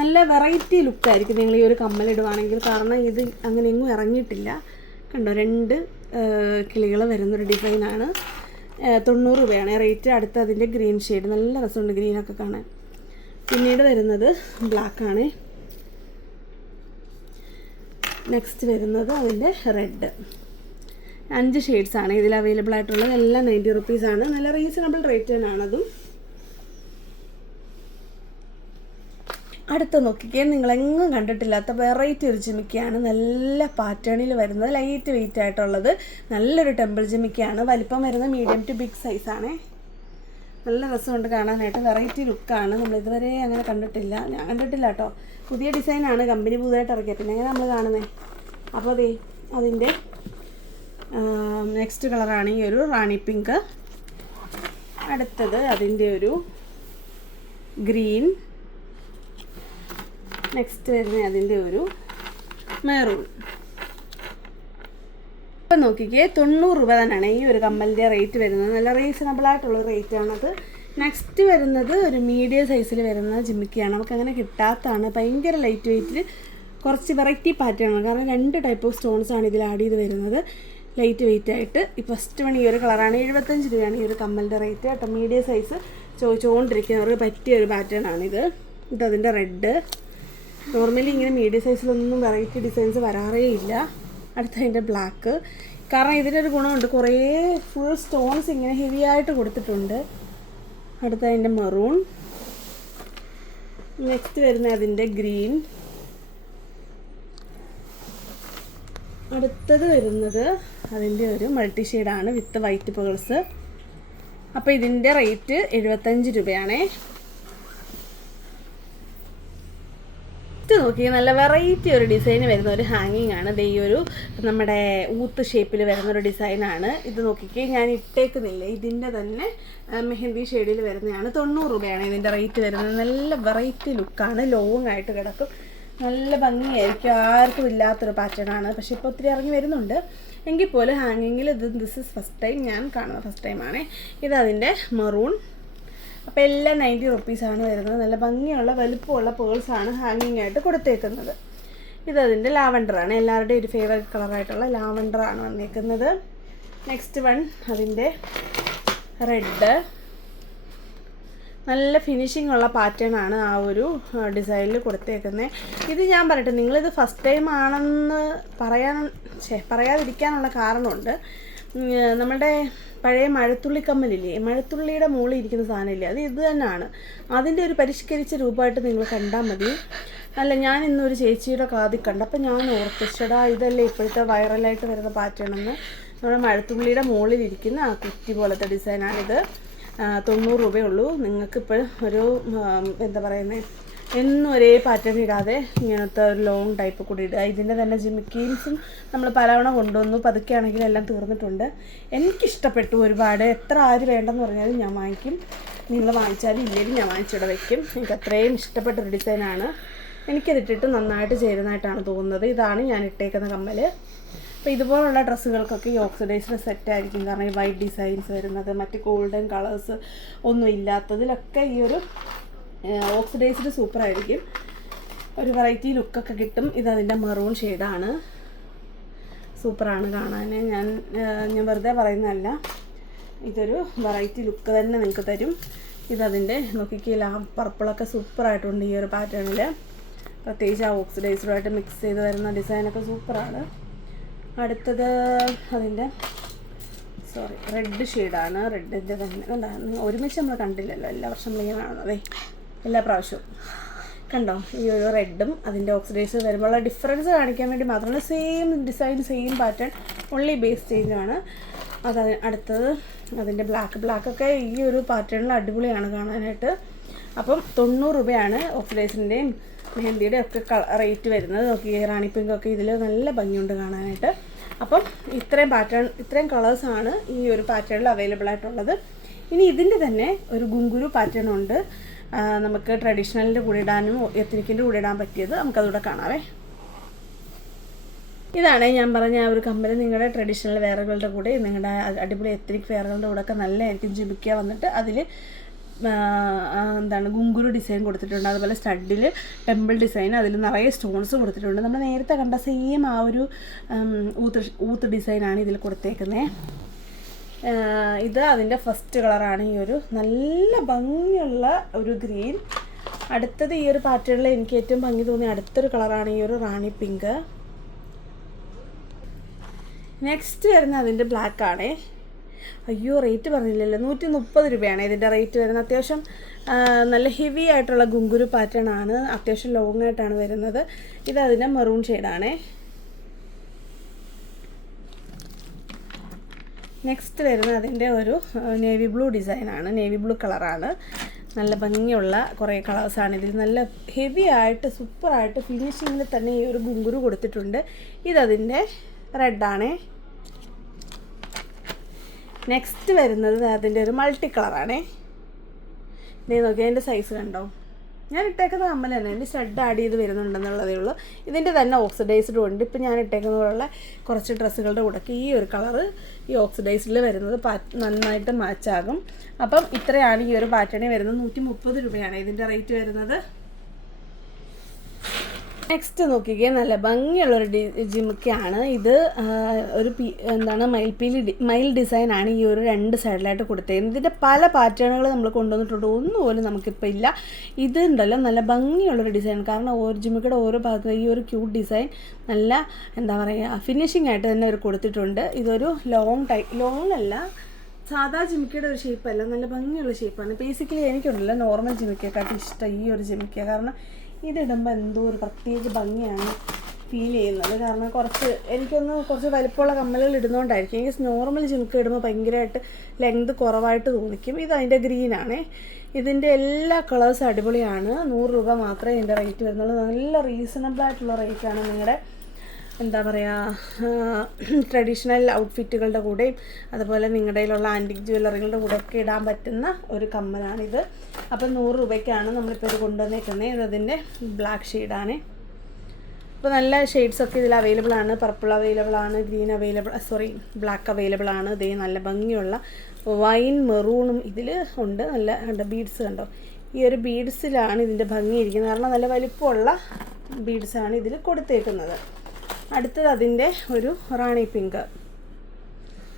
നല്ല വെറൈറ്റി ലുക്കായിരിക്കും നിങ്ങൾ ഈ ഒരു കമ്മലിടുവാണെങ്കിൽ കാരണം ഇത് അങ്ങനെ എങ്ങും ഇറങ്ങിയിട്ടില്ല. കണ്ടോ? രണ്ട് കിളികൾ വരുന്നൊരു ഡിസൈനാണ് തൊണ്ണൂറ് രൂപയാണ്. റേറ്റ് അടുത്ത് അതിന്റെ ഗ്രീൻ ഷെയ്ഡ്. നല്ല രസമുണ്ട് ഗ്രീനൊക്കെ കാണാൻ. പിന്നീട് വരുന്നത് ബ്ലാക്കാണ് നെക്സ്റ്റ് വരുന്നത് അതിന്റെ റെഡ് അഞ്ച് ഷെയ്ഡ്സാണ് ഇതിൽ അവൈലബിൾ ആയിട്ടുള്ളത്. എല്ലാം നയന്റി റുപ്പീസാണ് നല്ല റീസണബിൾ റേറ്റ് തന്നെയാണ് അടുത്ത നോക്കിക്കേ നിങ്ങളെങ്ങും കണ്ടിട്ടില്ലാത്ത വെറൈറ്റി ഒരു ജിമിക്കയാണ് നല്ല പാറ്റേണിൽ വരുന്നത്. ലൈറ്റ് വെയിറ്റ് ആയിട്ടുള്ളത് നല്ലൊരു ടെമ്പിൾ ജിമിക്കയാണ്. വലിപ്പം വരുന്നത് മീഡിയം ടു ബിഗ് സൈസാണേ നല്ല രസമുണ്ട് കാണാനായിട്ട്. വെറൈറ്റി ലുക്കാണ് നമ്മൾ ഇതുവരെ അങ്ങനെ കണ്ടിട്ടില്ല. ഞാൻ കണ്ടിട്ടില്ല കേട്ടോ. പുതിയ ഡിസൈനാണ് കമ്പനി പുതുതായിട്ട് ഇറക്കിയത് പിന്നെ എങ്ങനെ നമ്മൾ കാണുന്നത് അപ്പോൾ അതെ അതിന്റെ നെക്സ്റ്റ് കളറാണ് ഈ ഒരു റാണി പിങ്ക് അടുത്തത് അതിന്റെ ഒരു ഗ്രീൻ നെക്സ്റ്റ് വരുന്നത് അതിന്റെ ഒരു മെറൂൺ ഇപ്പം നോക്കിക്കേ തൊണ്ണൂറ് രൂപ തന്നെയാണ് ഈ ഒരു കമ്മലിന്റെ റേറ്റ് വരുന്നത്. നല്ല റീസണബിൾ ആയിട്ടുള്ള റേറ്റ് ആണത്. നെക്സ്റ്റ് വരുന്നത് ഒരു മീഡിയം സൈസിൽ വരുന്ന ജിമിക്കിയാണ് നമുക്ക് അങ്ങനെ കിട്ടാത്തതാണ് ഭയങ്കര ലൈറ്റ് വെയിറ്റിൽ കുറച്ച് വെറൈറ്റി പാറ്റേണാണ് കാരണം രണ്ട് ടൈപ്പ് ഓഫ് സ്റ്റോൺസ് ആണ് ഇതിൽ ആഡ് ചെയ്ത് വരുന്നത്. ലൈറ്റ് വെയിറ്റ് ആയിട്ട്. ഈ ഫസ്റ്റ് വൺ ഈ ഒരു കളറാണ് എഴുപത്തഞ്ച് രൂപയാണ് ഈ ഒരു കമ്മലിന്റെ റേറ്റ് കേട്ടോ. മീഡിയം സൈസ് ചോദിച്ചുകൊണ്ടിരിക്കുന്നവർക്ക് പറ്റിയ ഒരു പാറ്റേൺ ആണിത്. ഇതതിന്റെ റെഡ് നോർമലി ഇങ്ങനെ മീഡിയം സൈസിലൊന്നും വെറൈറ്റി ഡിസൈൻസ് വരാറേ ഇല്ല. അടുത്തതിന്റെ ബ്ലാക്ക് കാരണം ഇതിനൊരു ഗുണമുണ്ട്. കുറേ ഫുൾ സ്റ്റോൺസ് ഇങ്ങനെ ഹെവി ആയിട്ട് കൊടുത്തിട്ടുണ്ട്. അടുത്തതിന്റെ മെറൂൺ നെക്സ്റ്റ് വരുന്ന അതിന്റെ ഗ്രീൻ അടുത്തത് വരുന്നത് അതിന്റെ ഒരു മൾട്ടി ഷെയ്ഡാണ് വിത്ത് വൈറ്റ് പേൾസ് അപ്പോൾ ഇതിന്റെ റേറ്റ് എഴുപത്തഞ്ച് രൂപയാണേ. നെക്സ്റ്റ് നോക്കി. നല്ല വെറൈറ്റി ഒരു ഡിസൈൻ വരുന്ന ഒരു ഹാങ്ങിങ് ആണ്. ദേ ഈ ഒരു നമ്മുടെ ഊത്ത് ഷേപ്പിൽ വരുന്ന ഒരു ഡിസൈനാണ് ഇത് നോക്കിക്കേ ഞാൻ ഇട്ടേക്കുന്നില്ല. ഇതിന്റെ തന്നെ മെഹന്തി ഷെയ്ഡിൽ വരുന്നതാണ്. തൊണ്ണൂറ് രൂപയാണ് ഇതിന്റെ റേറ്റ് വരുന്നത്. നല്ല വെറൈറ്റി ലുക്കാണ് ലോങ് ആയിട്ട് കിടക്കും. നല്ല ഭംഗിയായിരിക്കും. ആർക്കും ഇല്ലാത്തൊരു പാറ്റേൺ ആണ്. പക്ഷെ ഇപ്പോൾ ഒത്തിരി ഇറങ്ങി വരുന്നുണ്ട്. എങ്കിൽ പോലും ഹാങ്ങിങ്ങിൽ ഇത് ദിസ് ഇസ് ഫസ്റ്റ് ടൈം ഞാൻ കാണുന്ന ഫസ്റ്റ് ടൈമാണ് ഇത് അതിന്റെ മറൂൺ അപ്പോൾ എല്ലാം നയന്റി റുപ്പീസാണ് വരുന്നത്. നല്ല ഭംഗിയുള്ള വലുപ്പമുള്ള പേഴ്സാണ് ഹാങ്ങിങ് ആയിട്ട് കൊടുത്തേക്കുന്നത്. ഇതതിന്റെ ലാവണ്ടറാണ് എല്ലാവരുടെയും ഒരു ഫേവറേറ്റ് കളറായിട്ടുള്ള ലാവണ്ടറാണ് വന്നേക്കുന്നത്. നെക്സ്റ്റ് വൺ അതിന്റെ റെഡ് നല്ല ഫിനിഷിംഗ് ഉള്ള പാറ്റേൺ ആണ് ആ ഒരു ഡിസൈനിൽ കൊടുത്തേക്കുന്നത് ഇത് ഞാൻ പറയട്ടെ നിങ്ങളിത് ഫസ്റ്റ് ടൈം ആണെന്ന് പറയാൻ പറയാതിരിക്കാനുള്ള കാരണമുണ്ട്. നമ്മുടെ പഴയ മഴത്തുള്ളി കമ്മലില്ലേ? മഴത്തുള്ളിയുടെ മുകളിൽ ഇരിക്കുന്ന സാധനമില്ലേ? അത് ഇത് തന്നെയാണ്. അതിന്റെ ഒരു പരിഷ്കരിച്ച രൂപമായിട്ട് നിങ്ങൾ കണ്ടാൽ മതി. അല്ല ഞാൻ ഇന്നൊരു ചേച്ചിയുടെ കാതിൽ കണ്ട് അപ്പം ഞാൻ ഓർത്തിച്ചടാ ഇതല്ലേ ഇപ്പോഴത്തെ വൈറലായിട്ട് വരുന്ന പാറ്റേൺ എന്ന്? നമ്മുടെ മഴത്തുള്ളിയുടെ മുകളിൽ ഇരിക്കുന്ന ആ കുറ്റി പോലത്തെ ഡിസൈനാണിത് തൊണ്ണൂറ് രൂപയുള്ളൂ നിങ്ങൾക്കിപ്പോൾ ഒരു എന്താ പറയുന്നത് എന്നും ഒരേ പാറ്റേൺ ഇടാതെ ഇങ്ങനത്തെ ഒരു ലോങ് ടൈപ്പ് കൂടി ഇടുക. ഇതിന്റെ തന്നെ ജിമിക്കീൻസും നമ്മൾ പലവണ കൊണ്ടുവന്നു. പതുക്കെ ആണെങ്കിലും എല്ലാം തീർന്നിട്ടുണ്ട്. എനിക്കിഷ്ടപ്പെട്ടു ഒരുപാട്. എത്ര ആര് വേണ്ടെന്ന് പറഞ്ഞാലും ഞാൻ വാങ്ങിക്കും. നിങ്ങൾ വാങ്ങിച്ചാലും ഇല്ലെങ്കിലും ഞാൻ വാങ്ങിച്ചിവിടെ വയ്ക്കും എനിക്ക് അത്രയും ഇഷ്ടപ്പെട്ടൊരു ഡിസൈനാണ് എനിക്കതിട്ടിട്ട് നന്നായിട്ട് ചേരുന്നതായിട്ടാണ് തോന്നുന്നത്. ഇതാണ് ഞാൻ ഇട്ടേക്കുന്ന കമ്മൽ അപ്പോൾ ഇതുപോലുള്ള ഡ്രസ്സുകൾക്കൊക്കെ ഈ ഓക്സിഡൈസ്ഡ് സെറ്റ് ആയിരിക്കും. കാരണം ഈ വൈറ്റ് ഡിസൈൻസ് വരുന്നത് മറ്റ് ഗോൾഡൻ കളേഴ്സ് ഒന്നും ഇല്ലാത്തതിലൊക്കെ ഈ ഒരു ഓക്സിഡൈസ്ഡ് സൂപ്പർ ആയിരിക്കും ഒരു വെറൈറ്റി ലുക്കൊക്കെ കിട്ടും. ഇതതിന്റെ മെറൂൺ ഷെയ്ഡാണ് സൂപ്പറാണ് കാണാൻ ഞാൻ ഞാൻ വെറുതെ പറയുന്നതല്ല. ഇതൊരു വെറൈറ്റി ലുക്ക് തന്നെ നിങ്ങൾക്ക് തരും. ഇതതിന്റെ നോക്കിക്കില്ല പർപ്പിളൊക്കെ സൂപ്പറായിട്ടുണ്ട് ഈ ഒരു പാറ്റേണിൽ പ്രത്യേകിച്ച് ആ ഓക്സിഡൈസറുമായിട്ട് മിക്സ് ചെയ്ത് വരുന്ന ഡിസൈനൊക്കെ സൂപ്പറാണ്. അടുത്തത് അതിന്റെ സോറി റെഡ് ഷെയ്ഡാണ് റെഡിന്റെ തന്നെ. ഒരുമിച്ച് നമ്മൾ കണ്ടില്ലല്ലോ. എല്ലാ വർഷം നമ്മളിങ്ങനെ കാണുന്നതേ എല്ലാ പ്രാവശ്യവും. കണ്ടോ? ഈ ഒരു റെഡും അതിന്റെ ഓക്സിഡൈസ് വരുമ്പോഴുള്ള ഡിഫറൻസ് കാണിക്കാൻ വേണ്ടി മാത്രമല്ല same design same pattern only base ചേഞ്ചാണ് അത് അടുത്തത് അതിന്റെ ബ്ലാക്ക് ബ്ലാക്കൊക്കെ ഈ ഒരു പാറ്റേണിൽ അടിപൊളിയാണ് കാണാനായിട്ട്. അപ്പം തൊണ്ണൂറ് രൂപയാണ് ഓക്സിഡൈസിന്റെയും മെഹന്തിയുടെ ഒക്കെ റേറ്റ് വരുന്നത്. നോക്കി റാണി പിങ്ക് ഒക്കെ ഇതിൽ നല്ല ഭംഗിയുണ്ട് കാണാനായിട്ട്. അപ്പം ഇത്രയും പാറ്റേൺ ഇത്രയും കളേഴ്സാണ് ഈ ഒരു പാറ്റേണിൽ അവൈലബിൾ ആയിട്ടുള്ളത്. ഇനി ഇതിന്റെ തന്നെ ഒരു ഗുങ്കുരു പാറ്റേൺ ഉണ്ട്. നമുക്ക് ട്രഡീഷണലിന്റെ കൂടെ ഇടാനും എത്തനിക്കിന്റെ കൂടെ ഇടാൻ പറ്റിയത് നമുക്കതുകൂടെ കാണാവേ. ഇതാണ് ഞാൻ പറഞ്ഞ ആ ഒരു കമ്പനി നിങ്ങളുടെ ട്രഡീഷണൽ വെയറുകളുടെ കൂടെ നിങ്ങളുടെ അടിപൊളി എത്തനിക് വെയറുകളുടെ കൂടെ ഒക്കെ നല്ലതായിരിക്കും ജിമിക്കുക വന്നിട്ട് അതിൽ എന്താണ് ഗുങ്കുരു ഡിസൈൻ കൊടുത്തിട്ടുണ്ട്. അതുപോലെ സ്റ്റഡിൽ ടെമ്പിൾ ഡിസൈൻ അതിൽ നിറയെ സ്റ്റോൺസ് കൊടുത്തിട്ടുണ്ട്. നമ്മൾ നേരത്തെ കണ്ട സെയിം ആ ഒരു ഊത്ത് ഊത്ത് ഡിസൈനാണ് ഇതിൽ കൊടുത്തേക്കുന്നത് ഇത് അതിന്റെ ഫസ്റ്റ് കളറാണ് ഈ ഒരു നല്ല ഭംഗിയുള്ള ഒരു ഗ്രീൻ അടുത്തത് ഈ ഒരു പാറ്റേണിൽ എനിക്ക് ഏറ്റവും ഭംഗി തോന്നിയ അടുത്തൊരു കളറാണ് ഈ ഒരു റാണി പിങ്ക് നെക്സ്റ്റ് വരുന്ന അതിന്റെ ബ്ലാക്ക് ആണേ. അയ്യോ റേറ്റ് പറഞ്ഞില്ലല്ലോ. നൂറ്റി മുപ്പത് രൂപയാണ് ഇതിന്റെ റേറ്റ് വരുന്നത്. അത്യാവശ്യം നല്ല ഹെവി ആയിട്ടുള്ള ഗുങ്കുരു പാറ്റേൺ ആണ്. അത്യാവശ്യം ലോങ് ആയിട്ടാണ് വരുന്നത്. ഇത് അതിന്റെ മെറൂൺ ഷെയ്ഡാണേ നെക്സ്റ്റ് വരുന്നത് അതിന്റെ ഒരു നേവി ബ്ലൂ ഡിസൈനാണ് നേവി ബ്ലൂ കളറാണ് നല്ല ഭംഗിയുള്ള കുറേ കളേഴ്സാണ് ഇതിൽ. നല്ല ഹെവി ആയിട്ട് സൂപ്പറായിട്ട് ഫിനിഷിങ്ങിൽ തന്നെ ഈ ഒരു ഗുങ്കുരു കൊടുത്തിട്ടുണ്ട്. ഇതതിന്റെ റെഡാണേ നെക്സ്റ്റ് വരുന്നത് അതിന്റെ ഒരു മൾട്ടി കളറാണേ ഇതേ നോക്കി അതിന്റെ സൈസ് കണ്ടോ? ഞാൻ ഇട്ടേക്കുന്ന കമ്മൽ തന്നെ. എന്റെ ഷെഡ് ആഡ് ചെയ്ത് വരുന്നുണ്ടെന്നുള്ളതേ ഉള്ളൂ. ഇതിന്റെ തന്നെ ഓക്സിഡൈസ്ഡും ഉണ്ട്. ഇപ്പം ഞാൻ ഇട്ടേക്കുന്ന പോലുള്ള കുറച്ച് ഡ്രസ്സുകളുടെ കൂടെയൊക്കെ ഈ ഒരു കളറ് ഈ ഓക്സിഡൈസ്ഡിൽ വരുന്നത് നന്നായിട്ട് മാച്ചാകും അപ്പം ഇത്രയാണ് ഈ ഒരു പാറ്റേണിൽ വരുന്നത്. നൂറ്റി മുപ്പത് രൂപയാണ് ഇതിന്റെ റേറ്റ് വരുന്നത്. നെക്സ്റ്റ് നോക്കിക്കേ നല്ല ഭംഗിയുള്ളൊരു ഡി ജിമിക്കാണ്. ഇത് ഒരു പി എന്താണ് മയിൽപ്പീലി മയിൽ ആണ് ഈ ഒരു രണ്ട് സൈഡിലായിട്ട് കൊടുത്തേക്കുന്നത്. ഇതിന്റെ പല പാറ്റേണുകൾ നമ്മൾ കൊണ്ടുവന്നിട്ടുണ്ട്. ഒന്നുപോലും നമുക്കിപ്പോൾ ഇല്ല. ഇത് ഉണ്ടല്ലോ നല്ല ഭംഗിയുള്ളൊരു ഡിസൈൻ. കാരണം ഓരോ ജിമിക്കയുടെ ഓരോ ഭാഗത്തും ഈ ഒരു ക്യൂട്ട് ഡിസൈൻ നല്ല എന്താ പറയുക ഫിനിഷിംഗ് ആയിട്ട് തന്നെ അവർ കൊടുത്തിട്ടുണ്ട്. ഇതൊരു ലോങ് ടൈ ലോങ് അല്ല സാധാ ജിമിക്കയുടെ ഒരു ഷേപ്പല്ല. നല്ല ഭംഗിയുള്ള ഷേപ്പാണ്. ബേസിക്കലി എനിക്കുണ്ടല്ലോ നോർമൽ ജിമിക്കയെക്കാട്ടും ഇഷ്ടം ഈ ഒരു ജിമിക്ക കാരണം ഇതിടുമ്പോൾ എന്തോ ഒരു പ്രത്യേക ഭംഗിയാണ് ഫീൽ ചെയ്യുന്നത്. കാരണം കുറച്ച് എനിക്കൊന്ന് കുറച്ച് വലിപ്പമുള്ള കമ്മലുകൾ ഇടുന്നതുകൊണ്ടായിരിക്കും എനിക്ക് നോർമൽ ജിമുക്ക ഇടുമ്പോൾ ഭയങ്കരമായിട്ട് ലെങ്ത് കുറവായിട്ട് തോന്നിക്കും. ഇത് അതിന്റെ ഗ്രീനാണേ ഇതിന്റെ എല്ലാ കളേഴ്സും അടിപൊളിയാണ്. നൂറ് രൂപ മാത്രമേ ഇതിന്റെ റേറ്റ് വരുന്നുള്ളൂ. നല്ല റീസണബിൾ ആയിട്ടുള്ള റേറ്റാണ് നിങ്ങളുടെ എന്താ പറയുക ട്രഡീഷണൽ ഔട്ട്ഫിറ്റുകളുടെ കൂടെയും അതുപോലെ നിങ്ങളുടെ കയ്യിലുള്ള ആന്റിക് ജ്വല്ലറികളുടെ കൂടെ ഒക്കെ ഇടാൻ പറ്റുന്ന ഒരു കമ്മലാണിത്. അപ്പം നൂറ് രൂപയ്ക്കാണ് നമ്മളിപ്പോൾ ഇത് കൊണ്ടുവന്നേക്കുന്നത് ഇത് അതിന്റെ ബ്ലാക്ക് ഷെയ്ഡാണ് അപ്പോൾ നല്ല ഷെയ്ഡ്സ് ഒക്കെ ഇതിൽ അവൈലബിൾ ആണ്. പർപ്പിൾ അവൈലബിൾ ആണ് green available sorry black available ആണ്. ഇതേ നല്ല ഭംഗിയുള്ള വൈൻ മെറൂണും ഇതിൽ ഉണ്ട്. നല്ല കണ്ടോ ബീഡ്സ് കണ്ടോ? ഈ ഒരു ബീഡ്സിലാണ് ഇതിന്റെ ഭംഗി ഇരിക്കുന്നത്. കാരണം നല്ല വലിപ്പമുള്ള ബീഡ്സാണ് ഇതിൽ കൊടുത്തേക്കുന്നത്. അടുത്തത് അതിന്റെ ഒരു റാണി പിങ്ക്.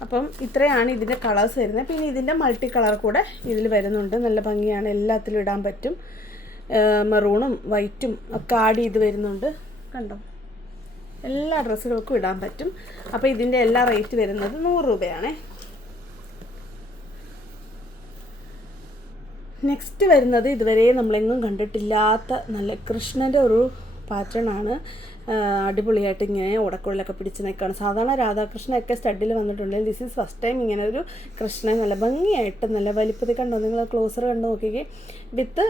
അപ്പം ഇത്രയാണ് ഇതിന്റെ കളേഴ്സ് വരുന്നത്. പിന്നെ ഇതിന്റെ മൾട്ടി കളർ കൂടെ ഇതിൽ വരുന്നുണ്ട്. നല്ല ഭംഗിയാണ്. എല്ലാത്തിലും ഇടാൻ പറ്റും. മെറൂണും വൈറ്റും ഒക്കെ ആഡ് ചെയ്ത് വരുന്നുണ്ട്. കണ്ടോ? എല്ലാ ഡ്രസ്സുകൾക്കും ഇടാൻ പറ്റും. അപ്പോൾ ഇതിന്റെ എല്ലാ റേറ്റ് വരുന്നത് നൂറ് രൂപയാണേ. നെക്സ്റ്റ് വരുന്നത് ഇതുവരെ നമ്മളെങ്ങും കണ്ടിട്ടില്ലാത്ത നല്ല കൃഷ്ണന്റെ ഒരു പാറ്റേൺ ആണ്. അടിപൊളിയായിട്ട് ഇങ്ങനെ ഉടക്കുള്ളിലൊക്കെ പിടിച്ച് നിൽക്കുകയാണ് സാധാരണ രാധാകൃഷ്ണനൊക്കെ സ്റ്റഡിൽ വന്നിട്ടുണ്ടെങ്കിൽ ദിസ് ഈസ് ഫസ്റ്റ് ടൈം ഇങ്ങനെ ഒരു കൃഷ്ണൻ നല്ല ഭംഗിയായിട്ട് നല്ല വലിപ്പത്തിൽ കണ്ടോ? നിങ്ങൾ ക്ലോസർ കണ്ടു നോക്കിക്കേ. വിത്ത്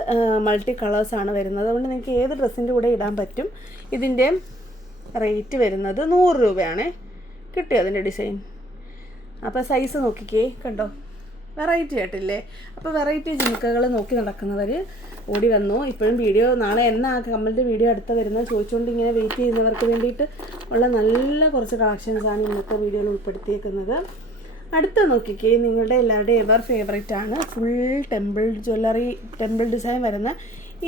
മൾട്ടി കളേഴ്സാണ് വരുന്നത്. അതുകൊണ്ട് നിങ്ങൾക്ക് ഏത് ഡ്രസ്സിന്റെ കൂടെ ഇടാൻ പറ്റും? ഇതിന്റെ റേറ്റ് വരുന്നത് നൂറ് രൂപയാണ്. കിട്ടിയോ അതിന്റെ ഡിസൈൻ അപ്പോൾ സൈസ് നോക്കിക്കേ. കണ്ടോ? വെറൈറ്റി ആയിട്ടില്ലേ? അപ്പോൾ വെറൈറ്റി ജിമുക്കകൾ നോക്കി നടക്കുന്നവർ ഓടി വന്നു. ഇപ്പോഴും വീഡിയോ നാളെ എന്നാ കമ്മലിന്റെ വീഡിയോ അടുത്ത വരുന്നത് ചോദിച്ചുകൊണ്ട് ഇങ്ങനെ വെയിറ്റ് ചെയ്യുന്നവർക്ക് വേണ്ടിയിട്ട് ഉള്ള നല്ല കുറച്ച് കളക്ഷൻസാണ് ഇന്നത്തെ വീഡിയോയിൽ ഉൾപ്പെടുത്തിയേക്കുന്നത്. അടുത്ത നോക്കിക്കേ നിങ്ങളുടെ എല്ലാവരുടെയും എവർ ഫേവറേറ്റ് ആണ്. Full temple jewellery temple design വരുന്ന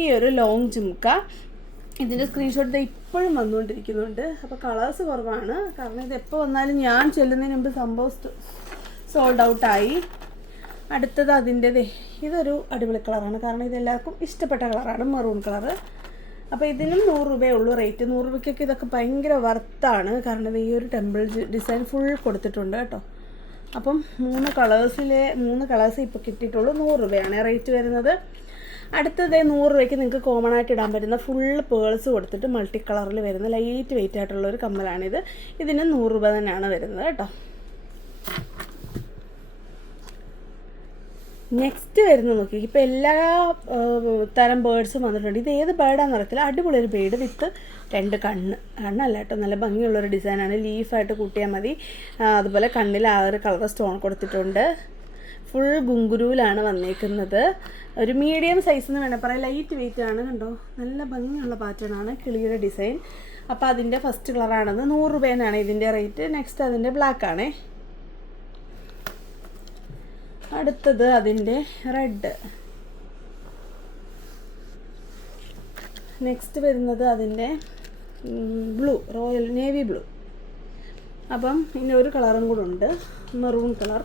ഈ ഒരു ലോങ് ജുമുക്ക. ഇതിന്റെ സ്ക്രീൻഷോട്ട് ഇപ്പോഴും വന്നുകൊണ്ടിരിക്കുന്നുണ്ട്. അപ്പോൾ കളേഴ്സ് കുറവാണ്. കാരണം ഇത് എപ്പോൾ വന്നാലും ഞാൻ ചെല്ലുന്നതിന് മുമ്പ് സംഭവം സോൾഡ് ഔട്ടായി അടുത്തത് അതിന്റെ ദേ ഇതൊരു അടിപൊളി കളറാണ്. കാരണം ഇതെല്ലാവർക്കും ഇഷ്ടപ്പെട്ട കളറാണ് മെറൂൺ കളറ്. അപ്പോൾ ഇതിനും നൂറ് രൂപയേ ഉള്ളൂ റേറ്റ്. നൂറ് രൂപയ്ക്കൊക്കെ ഇതൊക്കെ ഭയങ്കര വർത്താണ് കാരണം ഈ ഒരു ടെമ്പിൾ ഡിസൈൻ ഫുൾ കൊടുത്തിട്ടുണ്ട് കേട്ടോ. അപ്പം മൂന്ന് കളേഴ്സിലെ മൂന്ന് കളേഴ്സ് ഇപ്പോൾ കിട്ടിയിട്ടുള്ളൂ നൂറ് രൂപയാണ് റേറ്റ് വരുന്നത്. അടുത്തത് നൂറ് രൂപയ്ക്ക് നിങ്ങൾക്ക് കോമൺ ആയിട്ട് ഇടാൻ പറ്റുന്ന ഫുൾ പേൾസ് കൊടുത്തിട്ട് മൾട്ടി കളറിൽ വരുന്ന ലൈറ്റ് വെയിറ്റ് ആയിട്ടുള്ള ഒരു കമ്മലാണിത്. ഇതിന് നൂറ് രൂപ തന്നെയാണ് വരുന്നത് കേട്ടോ. നെക്സ്റ്റ് വരുന്നത് നോക്കി. ഇപ്പോൾ എല്ലാ തരം ബേഡ്സും വന്നിട്ടുണ്ട്. ഇത് ഏത് ബേഡാണെന്ന് അറിയത്തില്ല. അടിപൊളി ഒരു ബേർഡ് വിത്ത് രണ്ട് കണ്ണ്. കണ്ണല്ല കേട്ടോ. നല്ല ഭംഗിയുള്ളൊരു ഡിസൈനാണ് ലീഫായിട്ട് കൂട്ടിയാൽ മതി. അതുപോലെ കണ്ണിൽ ആ ഒരു കളർ സ്റ്റോൺ കൊടുത്തിട്ടുണ്ട്. ഫുൾ ഗുങ്കുരുവിലാണ് വന്നേക്കുന്നത്. ഒരു മീഡിയം സൈസ് എന്ന് വേണം പറയാം. ലൈറ്റ് വെയിറ്റ് ആണ് കണ്ടോ? നല്ല ഭംഗിയുള്ള പാറ്റേൺ ആണ്. കിളിയുടെ ഡിസൈൻ അപ്പോൾ അതിന്റെ ഫസ്റ്റ് കളറാണത് നൂറ് രൂപേനാണ് ഇതിന്റെ റേറ്റ് നെക്സ്റ്റ് അതിന്റെ ബ്ലാക്ക് ആണേ. അടുത്തത് അതിന്റെ റെഡ്. നെക്സ്റ്റ് വരുന്നത് അതിന്റെ ബ്ലൂ റോയൽ നേവി ബ്ലൂ അപ്പം ഇനി ഒരു കളറും കൂടെ ഉണ്ട്. Maroon colour.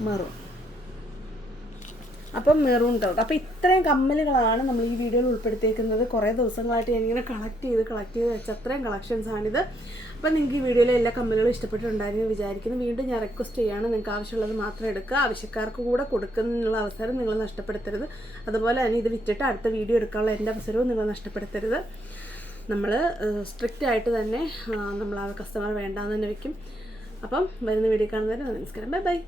മെറൂൺ അപ്പം മെറൂൺ കളർ. അപ്പോൾ ഇത്രയും കമ്മലുകളാണ് നമ്മൾ ഈ വീഡിയോയിൽ ഉൾപ്പെടുത്തിയേക്കുന്നത്. കുറേ ദിവസങ്ങളായിട്ട് ഞാനിങ്ങനെ കളക്ട് ചെയ്ത് കളക്ട് ചെയ്ത് വെച്ച അത്രയും കളക്ഷൻസാണിത് അപ്പം നിങ്ങൾക്ക് ഈ വീഡിയോയിലെ എല്ലാ കമ്മലുകളും ഇഷ്ടപ്പെട്ടിട്ടുണ്ടായിരുന്നു വിചാരിക്കുന്നു. വീണ്ടും ഞാൻ റിക്വസ്റ്റ് ചെയ്യാണ് നിങ്ങൾക്ക് ആവശ്യമുള്ളത് മാത്രം എടുക്കുക. ആവശ്യക്കാർക്ക് കൂടെ കൊടുക്കുന്നതിനുള്ള അവസരം നിങ്ങൾ നഷ്ടപ്പെടുത്തരുത്. അതുപോലെ തന്നെ ഇത് വിറ്റിട്ട് അടുത്ത വീഡിയോ എടുക്കാനുള്ള എന്റെ അവസരവും നിങ്ങൾ നഷ്ടപ്പെടുത്തരുത്. നമ്മൾ സ്ട്രിക്റ്റ് ആയിട്ട് തന്നെ നമ്മൾ ആ കസ്റ്റമർ വേണ്ടാന്ന് തന്നെ വെക്കും. അപ്പം വരുന്ന വീഡിയോ കാണുന്നവരെ നമസ്കാരം. Bye bye